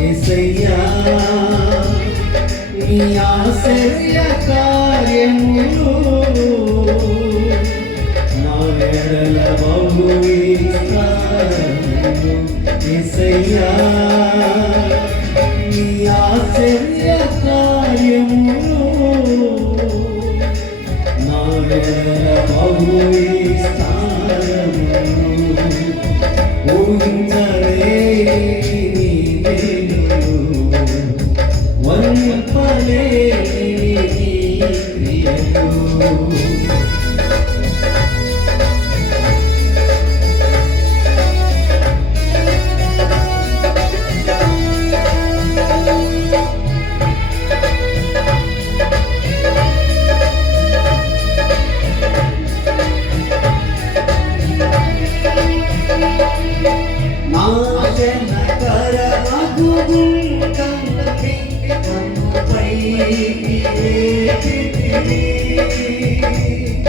ఏసయ్యా నీ ఆశ్చర్య కార్యములు నా వేడల బహు Thank you.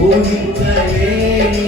Hoje pra ele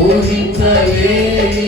వర్ణింపలేని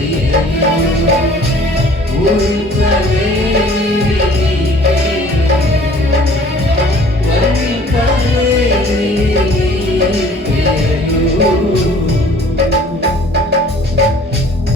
Yeah.